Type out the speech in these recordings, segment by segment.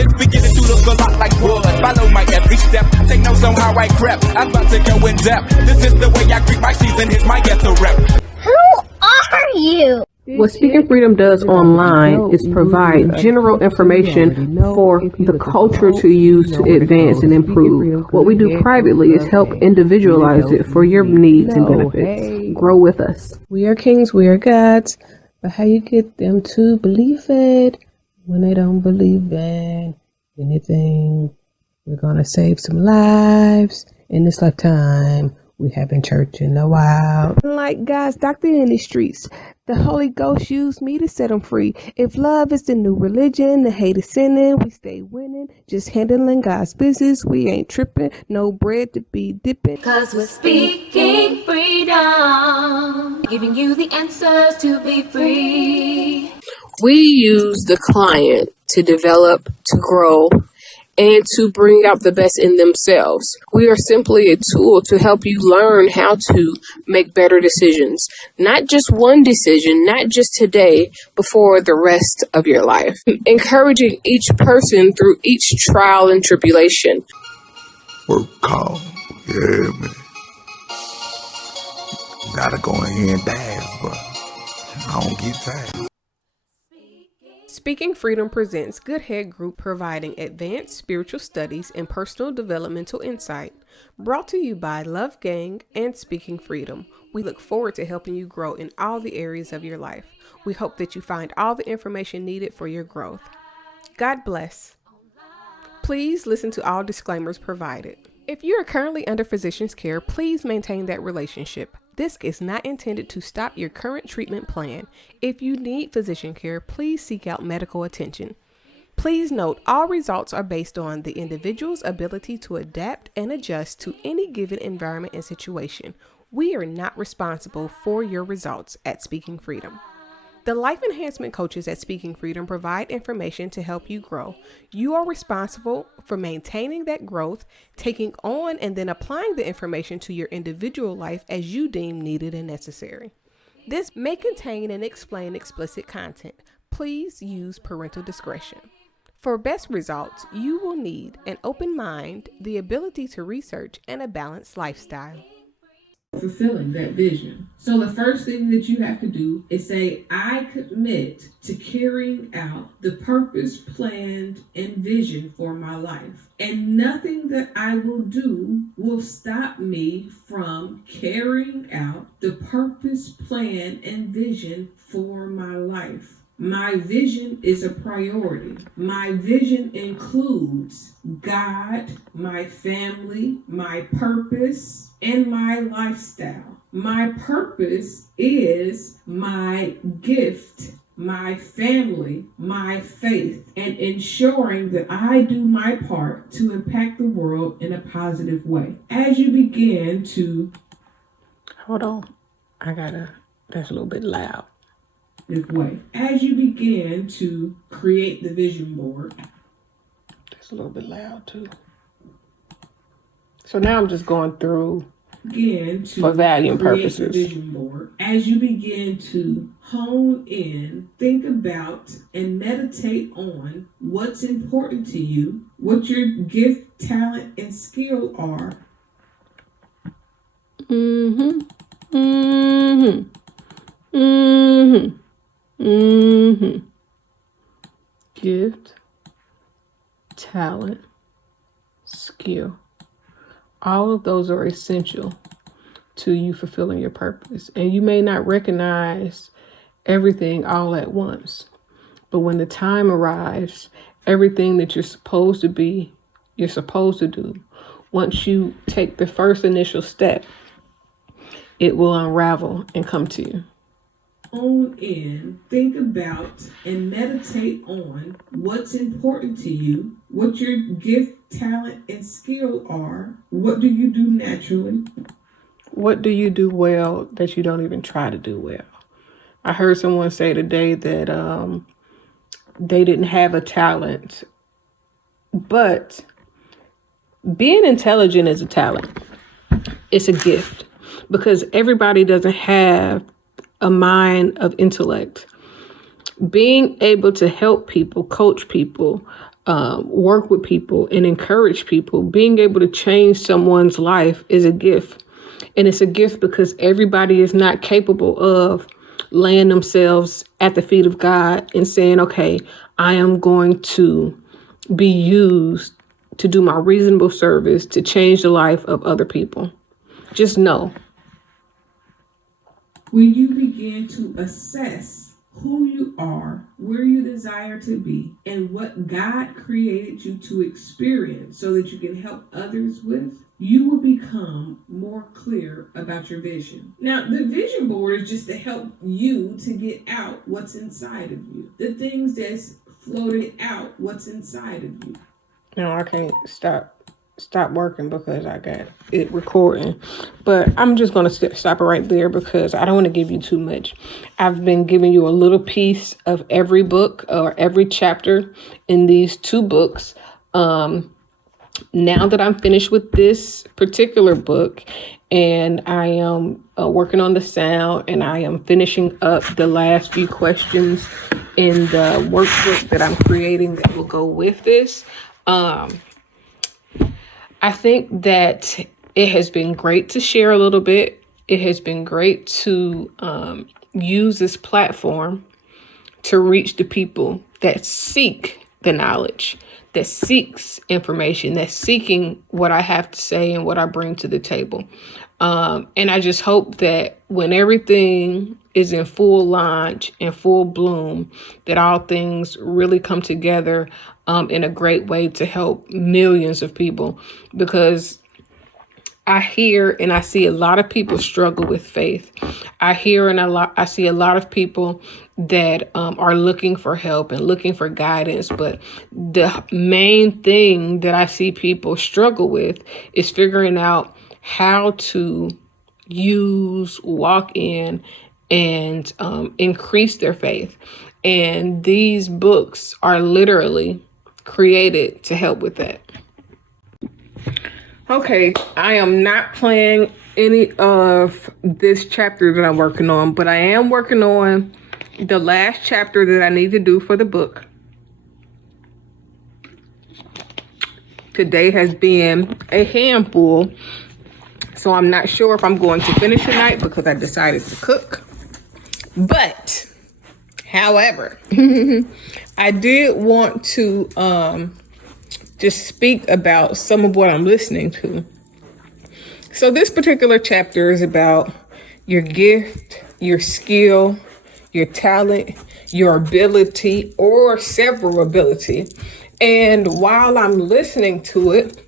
It's beginning to look a lot like wood. Follow my every step. Take notes on how I crept. I'm about to go in depth. This is the way I greet my season. Here's my ghetto rep. Who are you? What Speaking Freedom does online is provide general information for the culture to use to advance and improve. What we do privately is help individualize it for your needs and benefits. Grow with us. We are kings, we are gods, but how you get them to believe it when they don't believe in anything? We're gonna save some lives in this lifetime. We haven't church in a while. Like God's doctor in the streets, the Holy Ghost used me to set them free. If love is the new religion, the hate is sinning, we stay winning. Just handling God's business, we ain't tripping. No bread to be dipping. Cause we're speaking freedom, giving you the answers to be free. We use the client to develop, to grow, and to bring out the best in themselves. We are simply a tool to help you learn how to make better decisions. Not just one decision, not just today, but for the rest of your life. Encouraging each person through each trial and tribulation. Work call. Yeah, man. Gotta go in here and dance, but I don't get tired. Speaking Freedom presents Good Head Group, providing advanced spiritual studies and personal developmental insight. Brought to you by Love Gang and Speaking Freedom. We look forward to helping you grow in all the areas of your life. We hope that you find all the information needed for your growth. God bless. Please listen to all disclaimers provided. If you are currently under physician's care, please maintain that relationship. This is not intended to stop your current treatment plan. If you need physician care, please seek out medical attention. Please note, all results are based on the individual's ability to adapt and adjust to any given environment and situation. We are not responsible for your results at Speaking Freedom. The life enhancement coaches at Speaking Freedom provide information to help you grow. You are responsible for maintaining that growth, taking on and then applying the information to your individual life as you deem needed and necessary. This may contain and explain explicit content. Please use parental discretion. For best results, you will need an open mind, the ability to research, and a balanced lifestyle. Fulfilling that vision. So the first thing that you have to do is say, I commit to carrying out the purpose, plan, and vision for my life. And nothing that I will do will stop me from carrying out the purpose, plan, and vision for my life. My vision is a priority. My vision includes God, my family, my purpose, and my lifestyle. My purpose is my gift, my family, my faith, and ensuring that I do my part to impact the world in a positive way. As you begin to... Hold on. That's a little bit loud. Way. As you begin to create the vision board. That's a little bit loud too. So now I'm just going through for volume purposes. The vision board. As you begin to hone in, think about and meditate on what's important to you, what your gift, talent, and skill are. Gift, talent, skill. All of those are essential to you fulfilling your purpose. And you may not recognize everything all at once. But when the time arrives, everything that you're supposed to be, you're supposed to do. Once you take the first initial step, it will unravel and come to you. Hone in, think about, and meditate on what's important to you, what your gift, talent, and skill are. What do you do naturally? What do you do well that you don't even try to do well? I heard someone say today that they didn't have a talent, but being intelligent is a talent. It's a gift because everybody doesn't have a mind of intellect. Being able to help people, coach people, work with people and encourage people. Being able to change someone's life is a gift. And it's a gift because everybody is not capable of laying themselves at the feet of God and saying, okay, I am going to be used to do my reasonable service to change the life of other people. Just know. When you begin to assess who you are, where you desire to be, and what God created you to experience so that you can help others with, you will become more clear about your vision. Now, the vision board is just to help you to get out what's inside of you. The things that's floated out what's inside of you. No, I can't stop working because I got it recording. But I'm just going to stop it right there because I don't want to give you too much. I've been giving you a little piece of every book or every chapter in these 2 books. Now that I'm finished with this particular book and I am working on the sound and I am finishing up the last few questions in the workbook that I'm creating that will go with this, I think that it has been great to share a little bit. It has been great to use this platform to reach the people that seek the knowledge, that seeks information, that's seeking what I have to say and what I bring to the table. And I just hope that when everything is in full launch and full bloom, that all things really come together in a great way to help millions of people. Because I hear and I see a lot of people struggle with faith. I see a lot of people that are looking for help and looking for guidance. But the main thing that I see people struggle with is figuring out how to walk in and increase their faith. And these books are literally created to help with that. Okay, I am not playing any of this chapter that I'm working on, but I am working on the last chapter that I need to do for the book. Today has been a handful, so I'm not sure if I'm going to finish tonight because I decided to cook. But, however, I did want to just speak about some of what I'm listening to. So this particular chapter is about your gift, your skill, your talent, your ability, or severability. And while I'm listening to it,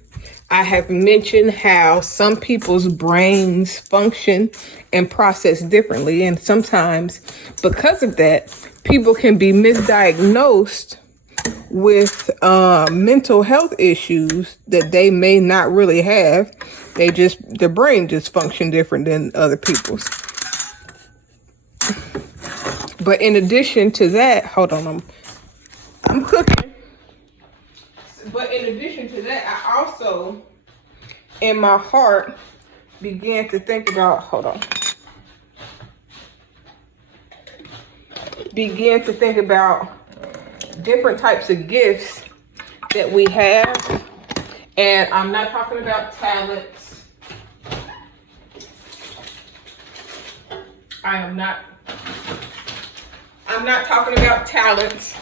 I have mentioned how some people's brains function and process differently. And sometimes because of that, people can be misdiagnosed with mental health issues that they may not really have. Their brain just function different than other people's. But in addition to that, hold on, I'm cooking. But in addition to that, I also, in my heart, began to think about, different types of gifts that we have. And I'm not talking about talents. I'm not talking about talents.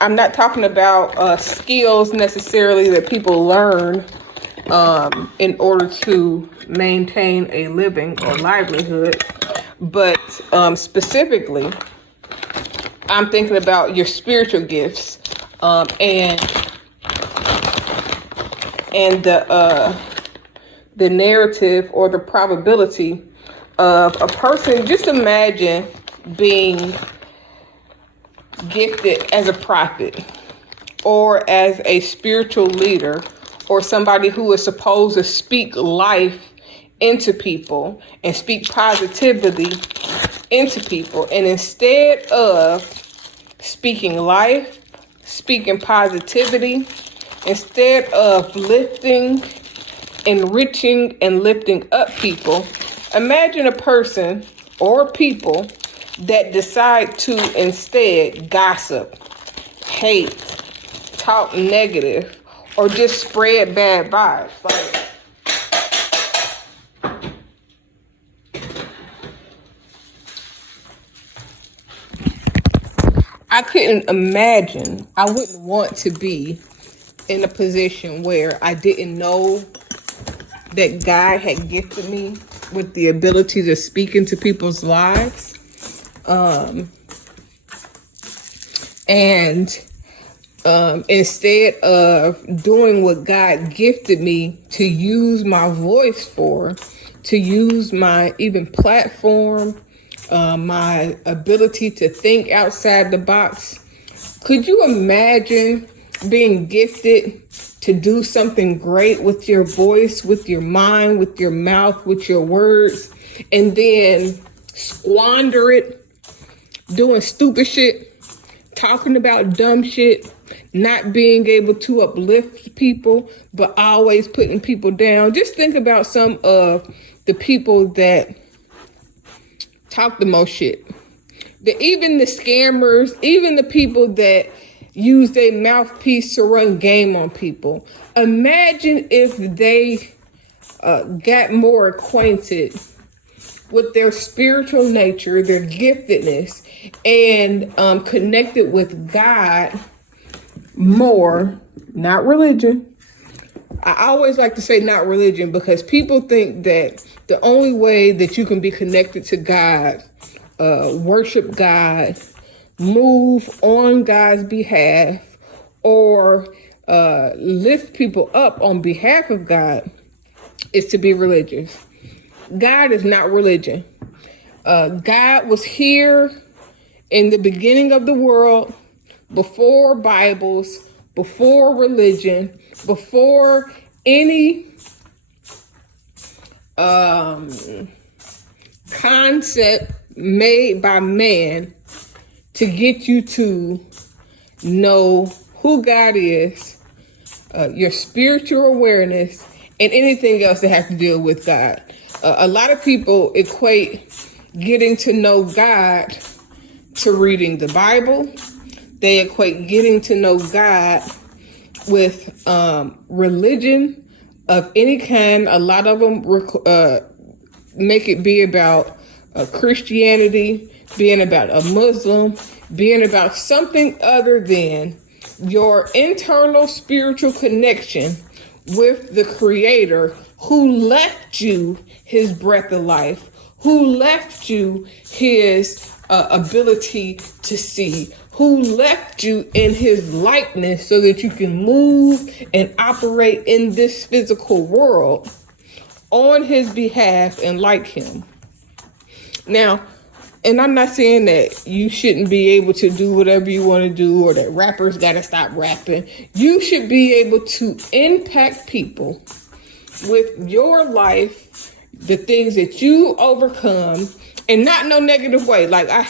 I'm not talking about skills necessarily that people learn in order to maintain a living or livelihood. But specifically, I'm thinking about your spiritual gifts and the narrative or the probability of a person. Just imagine being gifted as a prophet or as a spiritual leader or somebody who is supposed to speak life into people and speak positivity into people. And instead of speaking life, speaking positivity, instead of lifting, enriching, and lifting up people, imagine a person or people that decide to instead gossip, hate, talk negative or just spread bad vibes. Like, I couldn't imagine, I wouldn't want to be in a position where I didn't know that God had gifted me with the ability to speak into people's lives. Instead of doing what God gifted me to use my voice for, to use my even platform, my ability to think outside the box. Could you imagine being gifted to do something great with your voice, with your mind, with your mouth, with your words, and then squander it doing stupid shit, talking about dumb shit, not being able to uplift people, but always putting people down? Just think about some of the people that talk the most shit. Even the scammers, even the people that use their mouthpiece to run game on people. Imagine if they got more acquainted with their spiritual nature, their giftedness, and connected with God more, not religion. I always like to say not religion because people think that the only way that you can be connected to God, worship God, move on God's behalf, or lift people up on behalf of God is to be religious. God is not religion. God was here in the beginning of the world, before Bibles, before religion, before any concept made by man to get you to know who God is, your spiritual awareness, and anything else that has to deal with God. A lot of people equate getting to know God to reading the Bible. They equate getting to know God with religion of any kind. A lot of them make it be about Christianity, being about a Muslim, being about something other than your internal spiritual connection with the Creator who left you his breath of life, who left you his ability to see, who left you in his likeness so that you can move and operate in this physical world on his behalf and like him. Now, and I'm not saying that you shouldn't be able to do whatever you want to do or that rappers got to stop rapping. You should be able to impact people with your life, the things that you overcome, and not no negative way. Like I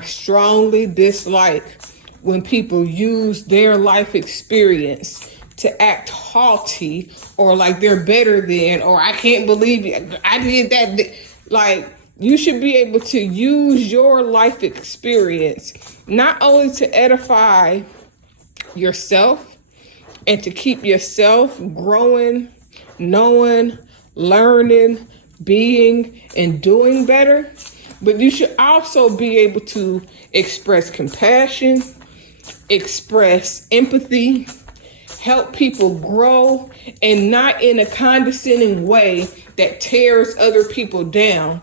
strongly dislike when people use their life experience to act haughty or like they're better than, or I can't believe I did that. Like, you should be able to use your life experience not only to edify yourself and to keep yourself growing, knowing, learning, being, and doing better, but you should also be able to express compassion, express empathy, help people grow, and not in a condescending way that tears other people down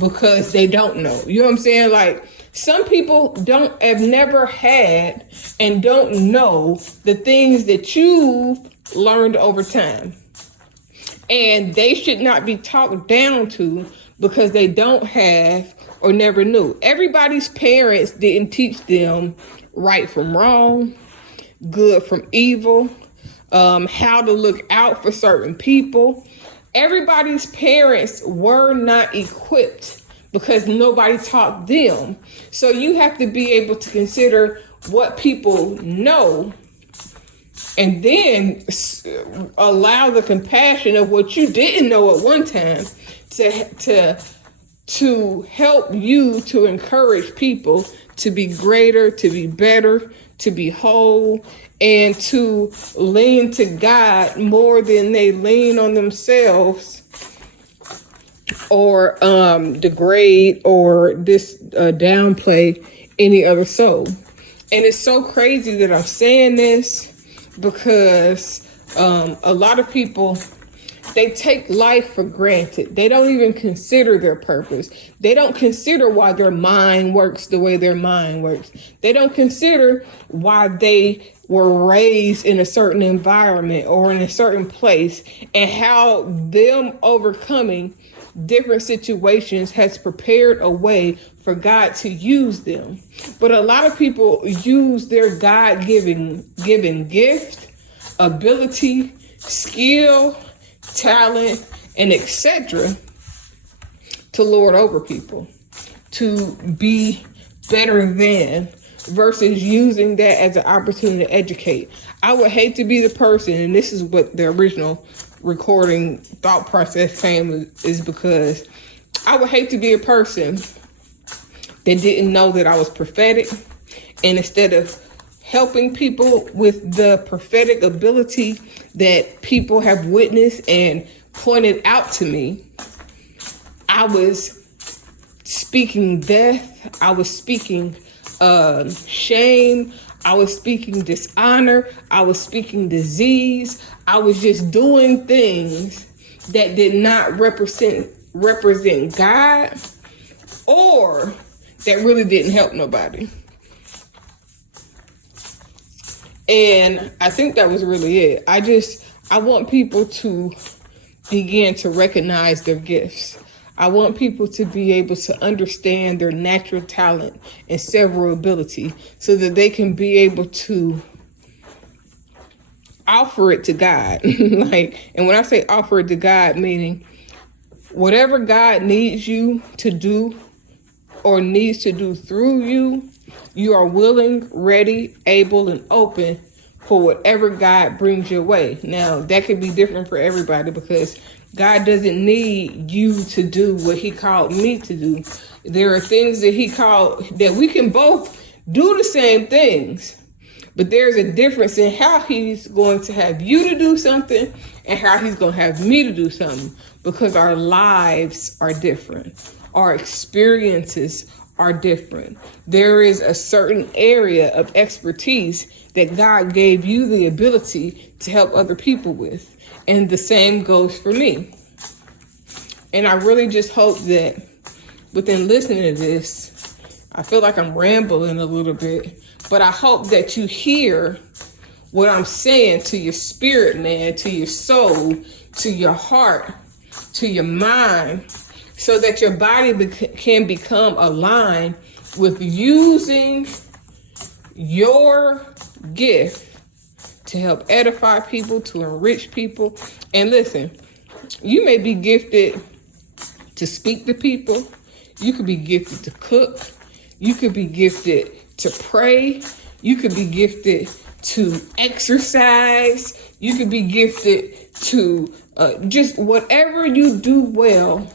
because they don't know. You know what I'm saying? Like, some people have never had and don't know the things that you've learned over time. And they should not be talked down to because they don't have or never knew. Everybody's parents didn't teach them right from wrong, good from evil, how to look out for certain people. Everybody's parents were not equipped because nobody taught them. So you have to be able to consider what people know and then allow the compassion of what you didn't know at one time to to help you to encourage people to be greater, to be better, to be whole, and to lean to God more than they lean on themselves, or degrade or downplay any other soul. And it's so crazy that I'm saying this because a lot of people, they take life for granted. They don't even consider their purpose. They don't consider why their mind works the way their mind works. They don't consider why they were raised in a certain environment or in a certain place, and how them overcoming different situations has prepared a way for God to use them. But a lot of people use their God-given gift, ability, skill, talent, and etc. to lord over people, to be better than, versus using that as an opportunity to educate. I would hate to be the person, and this is what the original recording thought process came, is because I would hate to be a person that didn't know that I was prophetic, and instead of helping people with the prophetic ability that people have witnessed and pointed out to me, I was speaking death, I was speaking shame, I was speaking dishonor, I was speaking disease, I was just doing things that did not represent God, or that really didn't help nobody. And I think that was really it. I want people to begin to recognize their gifts. I want people to be able to understand their natural talent and severability so that they can be able to offer it to God. And when I say offer it to God, meaning whatever God needs you to do or needs to do through you, you are willing, ready, able, and open for whatever God brings your way. Now, that could be different for everybody, because God doesn't need you to do what he called me to do. There are things that he called, that we can both do the same things, but there's a difference in how he's going to have you to do something and how he's going to have me to do something, because our lives are different. Our experiences are different. There is a certain area of expertise that God gave you the ability to help other people with. And the same goes for me. And I really just hope that within listening to this, I feel like I'm rambling a little bit, but I hope that you hear what I'm saying to your spirit, man, to your soul, to your heart, to your mind, so that your body can become aligned with using your gift to help edify people, to enrich people. And listen, you may be gifted to speak to people. You could be gifted to cook. You could be gifted to pray. You could be gifted to exercise. You could be gifted to just whatever you do well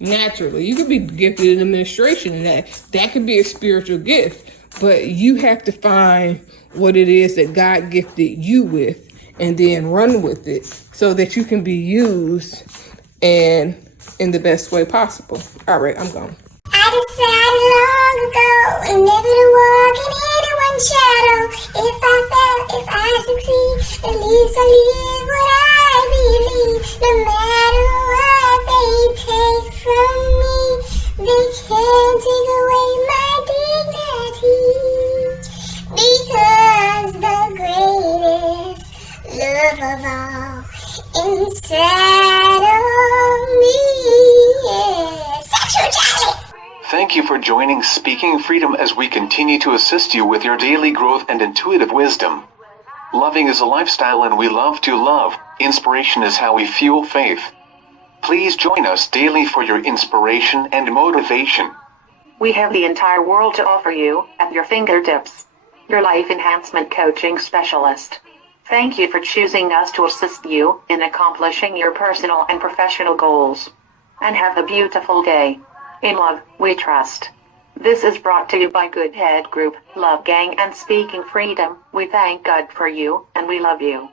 naturally. You could be gifted in administration, and that could be a spiritual gift. But you have to find what it is that God gifted you with, and then run with it so that you can be used and in the best way possible. All right, I'm gone. I decided long ago never to walk in anyone's shadow. If I fail, if I succeed, at least I live what I believe. No matter what they take from me, they can't take away my dignity. Because the greatest love of all inside of me is sexuality. Thank you for joining Speaking Freedom as we continue to assist you with your daily growth and intuitive wisdom. Loving is a lifestyle, and we love to love. Inspiration is how we fuel faith. Please join us daily for your inspiration and motivation. We have the entire world to offer you at your fingertips. Your life enhancement coaching specialist. Thank you for choosing us to assist you in accomplishing your personal and professional goals. And have a beautiful day. In love, we trust. This is brought to you by Good Head Group, Love Gang, and Speaking Freedom. We thank God for you, and we love you.